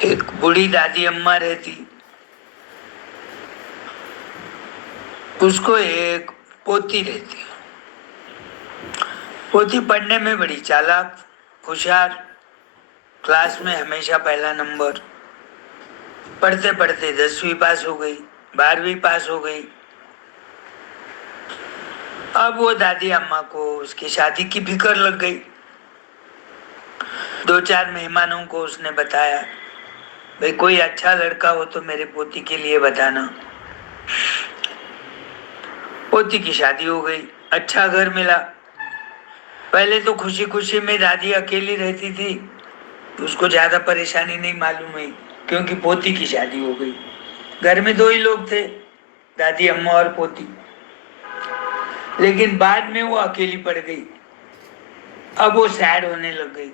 एक बूढ़ी दादी अम्मा रहती, उसको एक पोती रहती। पोती पढ़ने में बड़ी चालाक, होशियार, क्लास में हमेशा पहला नंबर। पढ़ते पढ़ते 10वीं पास हो गई, 12वीं पास हो गई। अब वो दादी अम्मा को उसकी शादी की फिक्र लग गई। 2-4 मेहमानों को उसने बताया, भाई कोई अच्छा लड़का हो तो मेरे पोती के लिए बताना। पोती की शादी हो गई, अच्छा घर मिला। पहले तो खुशी खुशी में दादी अकेली रहती थी, तो उसको ज्यादा परेशानी नहीं मालूम हुई, क्योंकि पोती की शादी हो गई। घर में 2 ही लोग थे, दादी अम्मा और पोती। लेकिन बाद में वो अकेली पड़ गई। अब वो सैड होने लग गई।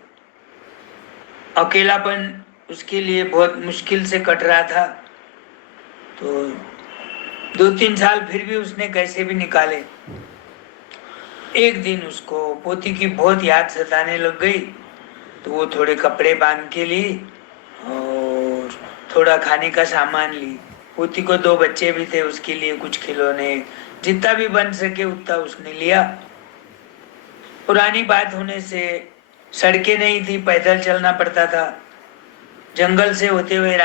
अकेलापन उसके लिए बहुत मुश्किल से कट रहा था। तो 2-3 साल फिर भी उसने कैसे भी निकाले। एक दिन उसको पोती की बहुत याद सताने लग गई, तो वो थोड़े कपड़े बांध के ली और थोड़ा खाने का सामान ली। पोती को 2 बच्चे भी थे, उसके लिए कुछ खिलौने, जितना भी बन सके उतना उसने लिया। पुरानी बात होने से सड़कें नहीं थी, पैदल चलना पड़ता था। जंगल से होते हुए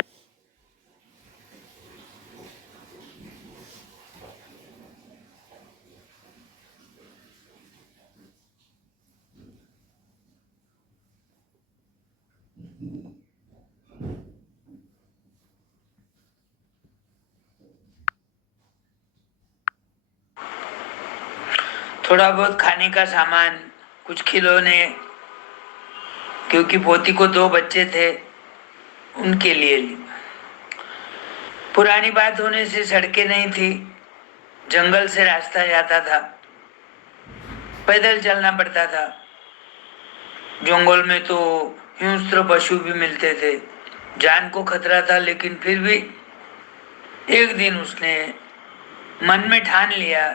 थोड़ा बहुत खाने का सामान, कुछ खिलौने, क्योंकि पोती को 2 बच्चे थे, उनके लिए ली। पुरानी बात होने से सड़कें नहीं थी, जंगल से रास्ता जाता था, पैदल चलना पड़ता था। जंगल में तो हिंस्र पशु भी मिलते थे, जान को खतरा था। लेकिन फिर भी एक दिन उसने मन में ठान लिया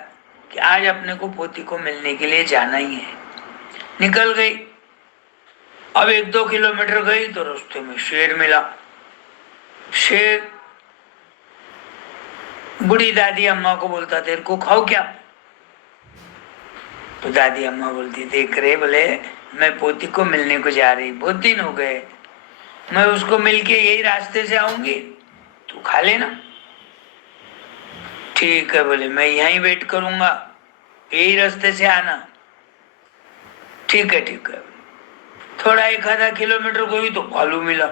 कि आज अपने को पोती को मिलने के लिए जाना ही है। निकल गई। अब 1-2 किलोमीटर गई तो रास्ते में शेर मिला। शेर बूढ़ी दादी अम्मा को बोलता, तेरे को खाओ क्या? तो दादी अम्मा बोलती, देख रहे बोले, मैं पोती को मिलने को जा रही, बहुत दिन हो गए, मैं उसको मिलके यही रास्ते से आऊंगी, तू खा लेना। ठीक है बोले, मैं यहीं वेट करूंगा, यही रास्ते से आना। ठीक है ठीक है। थोड़ा 1 आधा किलोमीटर गई तो भालू मिला।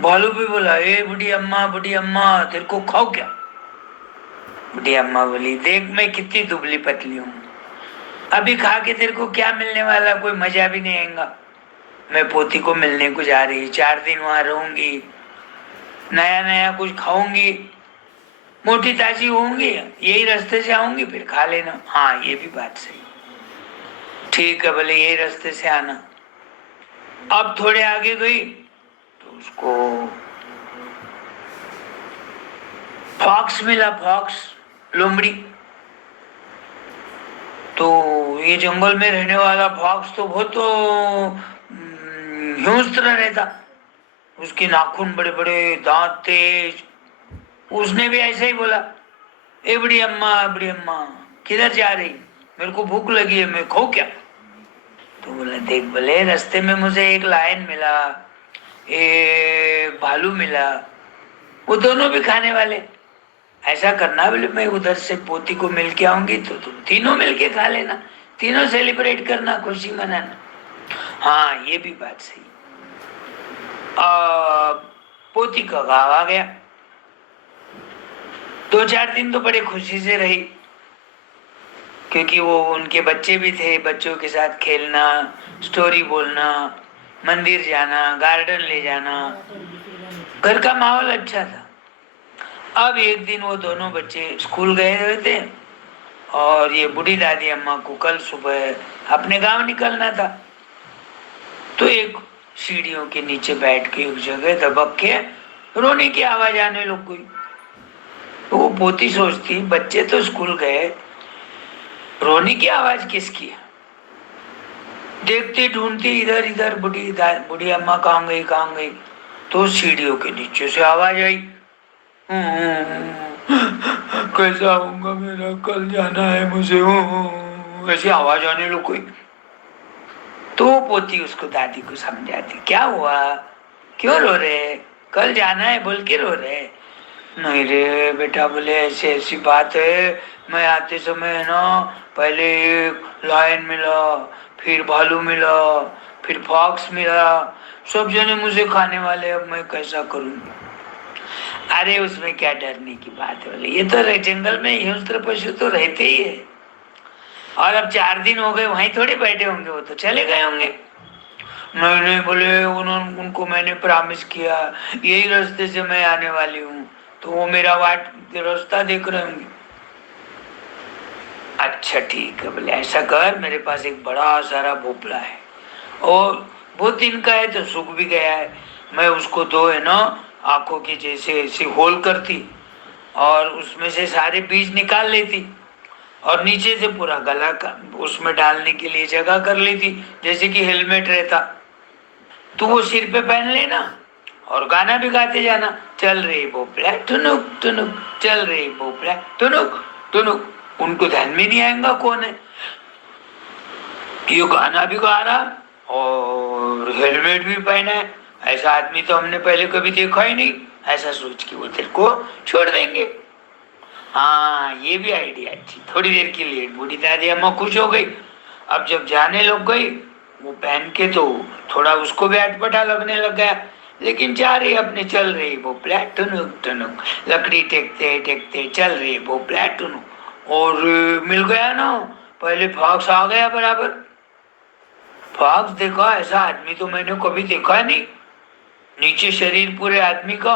भालू भी बोला, ए बूढ़ी अम्मा तेरे को खाओ क्या? बूढ़ी अम्मा बोली, देख मैं कितनी दुबली पतली हूँ, अभी खा के तेरे को क्या मिलने वाला, कोई मजा भी नहीं आएगा। मैं पोती को मिलने को जा रही, 4 दिन वहां रहूंगी, नया नया कुछ खाऊंगी, मोटी ताजी होंगी, यही रास्ते से आऊंगी, फिर खा लेना। हाँ ये भी बात सही। ठीक है बोले, यही रास्ते से आना। अब थोड़े आगे गई तो उसको फॉक्स मिला, फॉक्स, लोमड़ी। तो ये जंगल में रहने वाला फॉक्स तो बहुत हिंस्र रहता, उसके नाखून बड़े बड़े, दांत तेज। उसने भी ऐसे ही बोला, ए बड़ी अम्मा किधर जा रही, मेरे को भूख लगी है, मैं खाऊं क्या? तो बोले, देख बोले, रास्ते में मुझे एक लायन मिला, एक भालू मिला, वो दोनों भी खाने वाले। ऐसा करना बोले, मैं उधर से पोती को मिल के आऊंगी तो तुम तीनों मिल के खा लेना, तीनों सेलिब्रेट करना, खुशी मनाना। हाँ ये भी बात सही। पोती का गाँव आ गया। 2-4 दिन तो बड़े खुशी से रही, क्योंकि वो उनके बच्चे भी थे, बच्चों के साथ खेलना, स्टोरी बोलना, मंदिर जाना, गार्डन ले जाना, घर का माहौल अच्छा था। अब एक दिन वो दोनों बच्चे स्कूल गए हुए थे और ये बूढ़ी दादी अम्मा को कल सुबह अपने गांव निकलना था। तो एक सीढ़ियों के नीचे बैठ के एक जगह दबक के रोने की आवाज आने लग गई। तो वो पोती सोचती, बच्चे तो स्कूल गए, रोने की आवाज किसकी है? देखती ढूंढती इधर इधर, बूढ़ी अम्मा कहाँ गई कहाँ गई। तो सीढ़ियों के नीचे से आवाज आई, कैसा आऊंगा, मेरा कल जाना है मुझे, ऐसी आवाज आने लग गई। तो पोती उसको दादी को समझाती, क्या हुआ, क्यों रो रहे, कल जाना है बोल के रो रहे। नहीं रे बेटा, बोले ऐसी ऐसी बात है, मैं आते समय है ना, पहले एक लायन मिला, फिर भालू मिला, फिर फॉक्स मिला, सब जने मुझे खाने वाले, अब मैं कैसा करूं। अरे उसमें क्या डरने की बात है, बोले ये तो जंगल में हिंस्र पशु तो रहते ही है, और अब 4 दिन हो गए वहीं थोड़ी बैठे होंगे, वो तो चले गए होंगे। नहीं नहीं बोले, उन्होंने उनको मैंने प्रॉमिस किया, यही रास्ते से मैं आने वाली हूँ, तो वो मेरा वाट रास्ता देख रहे होंगे। अच्छा ठीक है, बोले ऐसा कर, मेरे पास एक बड़ा सारा भोपला है और बहुत दिन का है, तो सूख भी गया है, मैं उसको दो है ना आंखों के जैसे ऐसे होल करती और उसमें से सारे बीज निकाल लेती और नीचे से पूरा गला का उसमें डालने के लिए जगह कर लेती, जैसे कि हेलमेट रहता, तो वो सिर पे पहन लेना और गाना भी गाते जाना, चल रे भोपला टुनुक टुनुक, चल रे भोपला टुनुक टुनुक। उनको ध्यान में नहीं आएगा कौन है, ये गाना भी गा रहा और हेलमेट भी पहना है, ऐसा आदमी तो हमने पहले कभी देखा ही नहीं, ऐसा सोच के वो तेरे को छोड़ देंगे। हाँ ये भी आइडिया अच्छी। थोड़ी देर के लिए बूढ़ी दादी अम्मा खुश हो गई। अब जब जाने लग गई वो पहन के, तो थोड़ा उसको भी अटपटा लगने लग गया, लेकिन जा रही अपने, चल रही भोपला टुनुक टुनुक, लकड़ी टेकते टेकते चल रही भोपला टुनुक। और मिल गया ना, पहले फॉक्स आ गया बराबर। फॉक्स देखा, ऐसा आदमी तो मैंने कभी देखा नहीं, नीचे शरीर पूरे आदमी का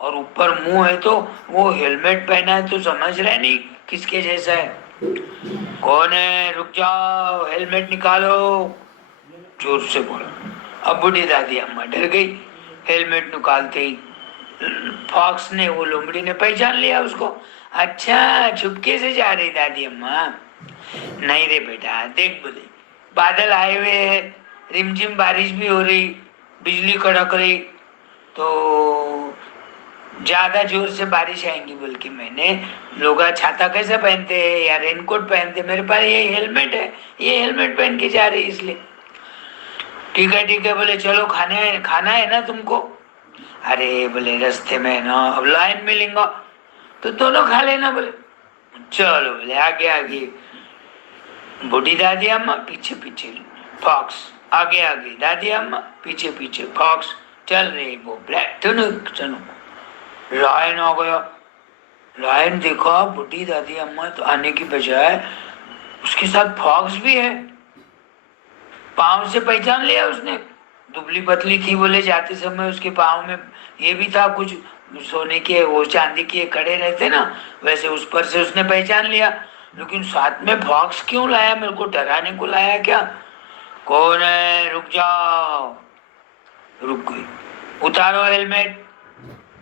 और ऊपर मुंह है, तो वो हेलमेट पहना है, तो समझ रहे नहीं किसके जैसा है। कौन है, रुक जाओ, हेलमेट निकालो, जोर से बोला। अब बूढ़ी दादी अम्मा डर गई, हेलमेट निकालते ही फॉक्स ने, वो लोमड़ी ने पहचान लिया उसको। अच्छा छुपके से जा रही दादी अम्मा। नहीं रे बेटा देख, बोले बादल आए हुए हैं, रिमझिम बारिश भी हो रही, बिजली कड़क रही, तो ज्यादा जोर से बारिश आएंगी बोल के मैंने, लोग छाता कैसे पहनते हैं या रेनकोट पहनते, मेरे पास ये हेलमेट है, ये हेलमेट पहन के जा रही इसलिए। ठीक है बोले, चलो खाना है ना तुमको। अरे बोले रास्ते में ना अब लाइन मिलेगा, तो दोनों खा लेना बोले। चलो बोले आगे आगे, बूढ़ी दादी अम्मा पीछे पीछे फॉक्स, आगे आगे दादी अम्मा पीछे पीछे फॉक्स, चल रही वो ब्लैक टुनुक टुनुक। लायन आ गया, लायन देखा बूढ़ी दादी अम्मा तो आने की बजाय उसके साथ फॉक्स भी है, पाँव से पहचान लिया उसने, दुबली पतली थी बोले, जाते समय उसके पाँव में ये भी था कुछ सोने के वो चांदी के कड़े रहते ना, वैसे उस पर से उसने पहचान लिया। लेकिन साथ में फॉक्स क्यों लाया, मेरे को डराने को लाया क्या। कौन है, रुक जाओ, रुक गई, उतारो हेलमेट,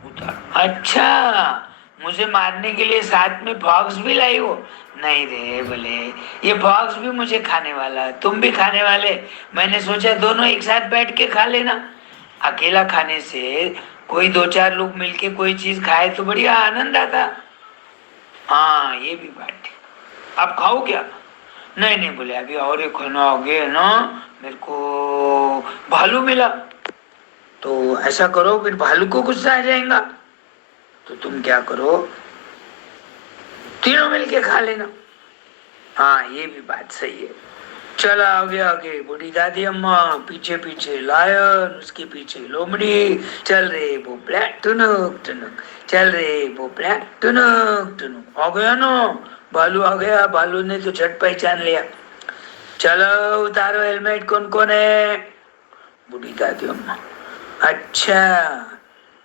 उतारो। अच्छा मुझे मारने के लिए साथ में फॉक्स भी लाई हो। नहीं रे बोले, ये फॉक्स भी मुझे खाने वाला, तुम भी खाने वाले, मैंने सोचा दोनों एक साथ बैठ के खा लेना। अकेला खाने से कोई 2-4 लोग मिलके कोई चीज खाए तो बढ़िया आनंद आता। हाँ ये भी बात ठीक, आप खाओ क्या। नहीं नहीं बोले, अभी और एक खाना आ गया ना, मेरे को भालू मिला, तो ऐसा करो फिर भालू को गुस्सा आ जाएगा, तो तुम क्या करो, तीनों मिलके खा लेना। हाँ ये भी बात सही है। चला आगे आगे बूढ़ी दादी अम्मा, पीछे पीछे लायन, उसके पीछे लोमड़ी, चल रे भोपला टुनुक टुनुक, चल रे भोपला टुनुक टुनुक। आ गया ना, भालू आ गया, भालू ने तो झट पहचान लिया। चलो उतारो हेलमेट, कौन कौन है। बूढ़ी दादी अम्मा, अच्छा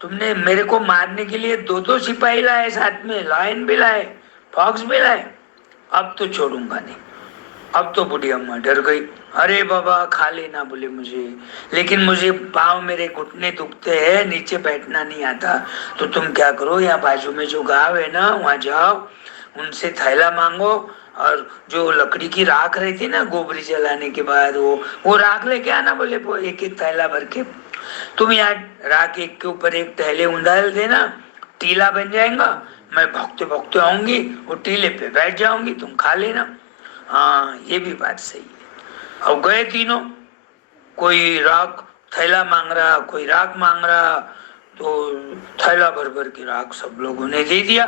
तुमने मेरे को मारने के लिए 2-2 सिपाही लाए, साथ में लायन भी लाए, फॉक्स भी लाए, अब तो छोड़ूंगा नहीं। अब तो बूढ़ी अम्मा डर गई, अरे बाबा खा लेना बोले मुझे, लेकिन मुझे पाँव मेरे घुटने दुखते हैं, नीचे बैठना नहीं आता, तो तुम क्या करो, यहाँ बाजू में जो गांव है ना वहाँ जाओ, उनसे थैला मांगो, और जो लकड़ी की राख रहती ना गोबरी जलाने के बाद, वो राख लेके आना बोले, एक एक थैला भर के, तुम यहाँ राख एक के ऊपर एक टहले उंडाल देना, टीला बन जाएगा, मैं भौंकते भौंकते आऊंगी, वो टीले पे बैठ जाऊंगी, तुम खा लेना। हाँ ये भी बात सही है। अब गए तीनों, कोई राख थैला मांग रहा, कोई राख मांग रहा, तो थैला भर भर के राख सब लोगों ने दे दिया।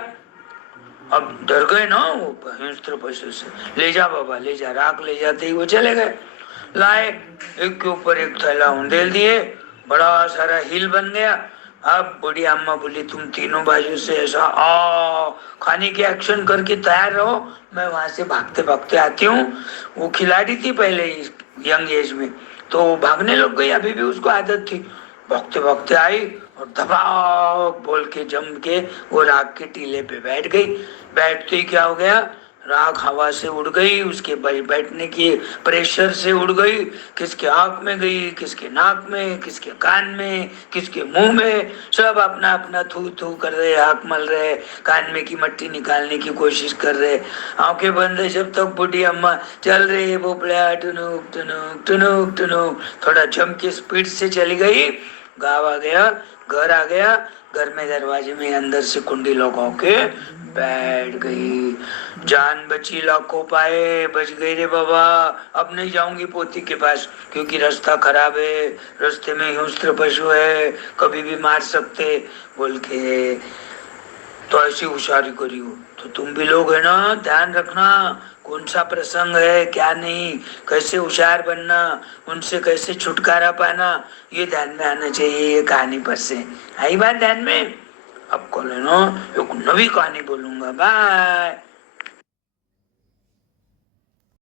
अब डर गए ना वो हिंस्त्र पशु से, ले जा बाबा ले जा, राख ले जाते ही वो चले गए। लाए, एक के ऊपर एक थैला उंडेल दिए, बड़ा सारा हिल बन गया। अब बूढ़ी अम्मा बोली तुम तीनों बाजू से ऐसा खाने के एक्शन करके तैयार रहो, मैं वहां से भागते भागते आती हूँ। वो खिलाड़ी थी पहले यंग एज में, तो वो भागने लग गई, अभी भी उसको आदत थी, भागते भागते आई और धबाक बोल के जम के वो राख के टीले पे बैठ गई। बैठते ही क्या हो गया, राख हवा से उड़ गई, उसके बैठने की प्रेशर से उड़ गई, किसके आंख में गई, किसके नाक में, किसके कान में, किसके मुंह में, सब अपना अपना थू थू कर रहे, आंख मल रहे, कान में की मट्टी निकालने की कोशिश कर रहे, आंखें बंद है जब तक बूढ़ी अम्मा चल रही है बोपड़ा टुनुक टुनुक टुनुक टुनुक, थोड़ा जम के स्पीड से चली गई, गाँव आ गया, घर आ गया, घर में दरवाजे में अंदर से कुंडी लगा के बैठ गई। जान बची लाखों पाए, बच गई रे बाबा, अब नहीं जाऊंगी पोती के पास, क्योंकि रास्ता खराब है, रास्ते में हिंस्त्र पशु है, कभी भी मार सकते बोल के। तो ऐसी होशियारी करी हो, तो तुम भी लोग है ना, ध्यान रखना कौन सा प्रसंग है क्या नहीं, कैसे होशियार बनना, उनसे कैसे छुटकारा पाना, ये ध्यान में आना चाहिए। ये कहानी पर से आई बात ध्यान में। अब कल है ना एक नवी कहानी बोलूंगा। बाय।